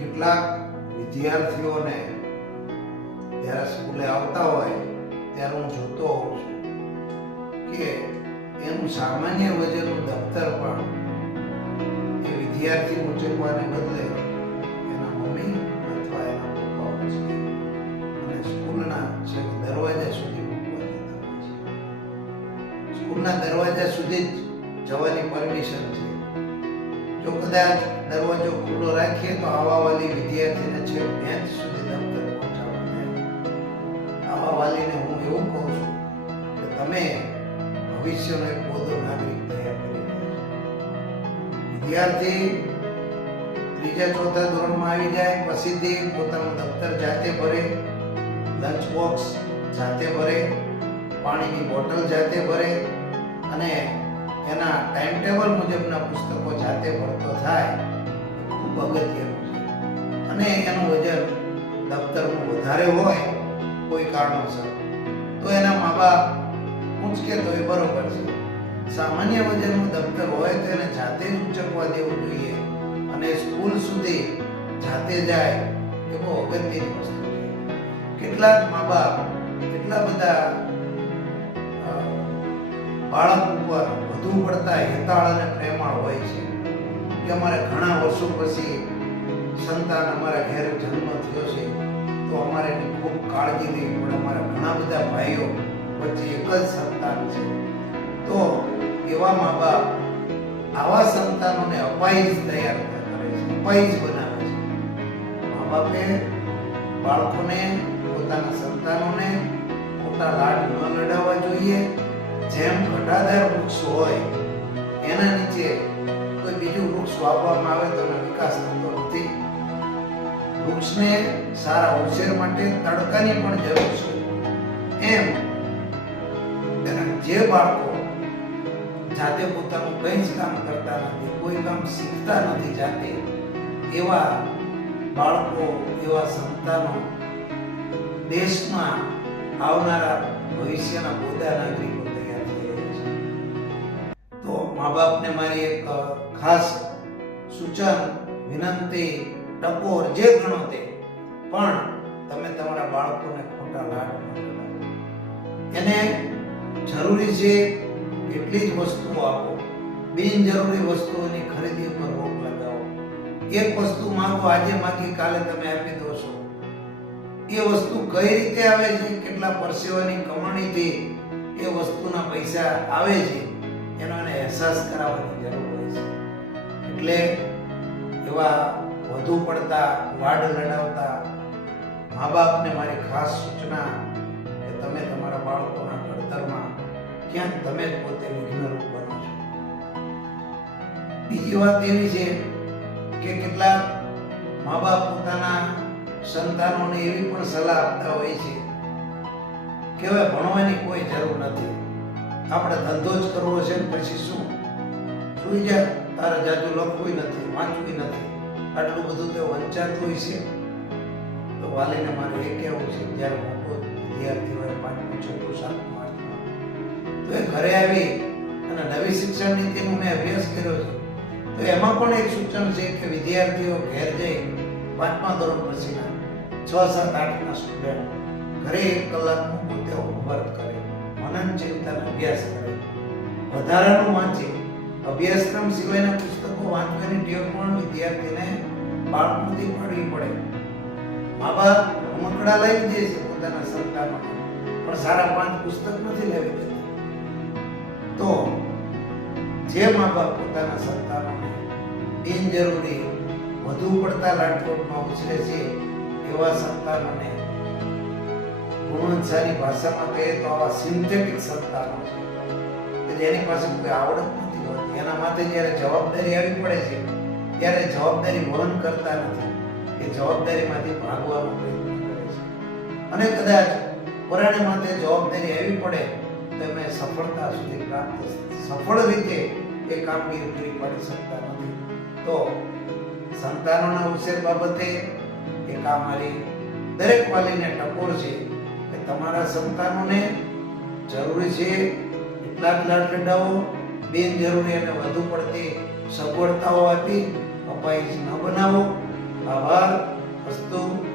કેટલાક વિદ્યાર્થીઓને જ્યારે સ્કૂલે આવતા હોય ત્યારે હું જોતો હોઉં છું કે એનું સામાન્ય વજનનું દફતર પણ એ વિદ્યાર્થી ઉંચકવાને બદલે એના મમ્મી અથવા એના પપ્પા ઉંચકે અને સ્કૂલના છેક દરવાજા સુધી મૂકવા જતા હોય છે. સ્કૂલના દરવાજા સુધી જ જવાની પરમિશન છે. જો કદાચ દરવાજો ખુલ્લો રાખીએ તો આવા વાલી વિદ્યાર્થીને છેક બેન્ચ સુધી દફતર પહોંચાડવા. આવા વાલીને હું એવું કહું છું કે તમે ભવિષ્યનો એક બોધો નાગરિક તૈયાર કરી રહ્યા છો. વિદ્યાર્થી ત્રીજા ચોથા ધોરણમાં આવી જાય પછીથી પોતાનું દફતર જાતે ભરે, લંચ બોક્સ જાતે ભરે, પાણીની બોટલ જાતે ભરે અને એના ટાઈમ ટેબલ મુજબના પુસ્તકો જાતે ભરતો થાય ખૂબ અગત્યનું છે. અને એનું વજન દફતરનું વધારે હોય કોઈ કારણોસર તો એના મા બાપ ઉંચકે તો એ બરોબર છે. સામાન્ય વજનનું દફતર હોય તો એને જાતે જ ઉંચકવા દેવું જોઈએ અને સ્કૂલ સુધી જાતે જાય એ બહુ અગત્યની વસ્તુ છે. કેટલાક મા બાપ એટલા બધા બાળક ઉપર વધુ પડતા હેતાળ અને પ્રેમાળ હોય છે કે અમારે ઘણા વર્ષો પછી સંતાન અમારા ઘેર જન્મ થયો છે તો અમારે એની ખૂબ કાળજી લેવી પડે. અમારા ઘણા બધા ભાઈઓ વચ્ચે એક જ સંતાન છે. તો એવા મા બાપ આવા સંતાનોને અપાહિજ તૈયાર કરે છે, અપાહિજ બનાવે છે. મા બાપે બાળકોને પોતાના સંતાનોને ખોટા લાડ ન લડાવવા જોઈએ. જેમ ઘટાદાર વૃક્ષ હોય એના નીચે કોઈ બીજું વૃક્ષ વાવવામાં આવે તો એનો વિકાસ થતો નથી. વૃક્ષને સારા ઉછેર માટે તડકાની પણ જરૂર છે. એમ જે બાળકો જાતે પોતાનું કંઈ જ કામ કરતા નથી, કોઈ કામ શીખતા નથી જાતે, એવા બાળકો, એવા સંતાનો દેશમાં આવનારા ભવિષ્યના બોધા નાગરિકો તૈયાર થઈ રહ્યા છે. તો મા બાપને મારી એક ખાસ સૂચન, વિનંતી, ટકોર જે ગણો તે, પણ તમે તમારા બાળકોને ખોટા લાડ ન લગાવો. એને જરૂરી છે એટલી જ વસ્તુઓ આપો. બિનજરૂરી વસ્તુઓની ખરીદી પર રોક લગાવો. એક વસ્તુ માંગો, આજે માંગી કાલે તમે આપી દો છો. એ વસ્તુ કઈ રીતે આવે છે, કેટલા પરસેવાની કમાણીથી એ વસ્તુના પૈસા આવે છે એનો એને અહેસાસ કરાવવાની જરૂર હોય છે. એટલે એવા વધુ પડતા લાડ લડાવતા મા બાપને મારી ખાસ સૂચના કે તમે તમારા બાળકોના ઘડતરમાં ક્યાંક તમે જ પોતે વિઘ્નરૂપ બનો છો. બીજી વાત એવી છે કે કેટલાક મા બાપ પોતાના સંતાનોને એવી પણ સલાહ આપતા હોય છે કે હવે ભણવાની કોઈ જરૂર નથી, આપણે ધંધો જ કરવો છે ને પછી શું, સુઈ જા, તારે જાજુ લખવું નથી, વાંચવું નથી, આટલું બધું તો વંચાતું છે. તો વાલીને મારે એ કહેવું છે જ્યારે મોટો વિદ્યાર્થી હોય 5મું 6મું 7મું 8મું તો એ ઘરે આવી અને નવી શિક્ષણ નીતિનો મેં અભ્યાસ કર્યો છે તો એમાં પણ એક સૂચન છે કે વિદ્યાર્થીઓ ઘેર જઈ 5મા ધોરણ પછીના 6, 7, 8ના સ્ટુડન્ટ ઘરે 1 કલાકનું પોતે હોમવર્ક કરે, મનન ચિંતન અભ્યાસ કરે, વધારાનું વાંચે. અભ્યાસક્રમ સિવાયના પુસ્તકો વાંચવાની ટેવ પણ વિદ્યાર્થીને બાળપણથી પાડવી પડે. મા બાપ રમકડા લઈ દે છે પોતાના સંતાનો, પણ સારા 5 પુસ્તક નથી લેવી દેતા. તો જે મા બાપ પોતાના સંતાનોને બિનજરૂરી વધુ પડતા લાડકોટમાં ઉછરે છે એવા સંતાનોને ગુણવંશાની ભાષામાં કહીએ તો આવા સિન્થેટિક સંતાનો છે કે જેની પાસે કોઈ આવડત નથી હોતી. એના માટે જ્યારે જવાબદારી આવી પડે છે ત્યારે જવાબદારી વહન કરતા નથી, એ જવાબદારીમાંથી ભાગવાનો પ્રયત્ન કરે છે. અને કદાચ પોતાને માથે જવાબદારી આવી પડે તો એમને સફળતા સુધી પ્રાપ્ત સફળ રીતે એ કામગીરી પૂરી પાડી શકતા નથી. તો સંતાનોના ઉછેર બાબતે એક આ મારી દરેક વાલીને ટકોર છે કે તમારા સંતાનોને જરૂરી છે એટલા જ લાડ લડાવો, બિનજરૂરી અને વધુ પડતી સગવડતાઓ આપી અપાહિજ ન બનાવો. આ આભાર.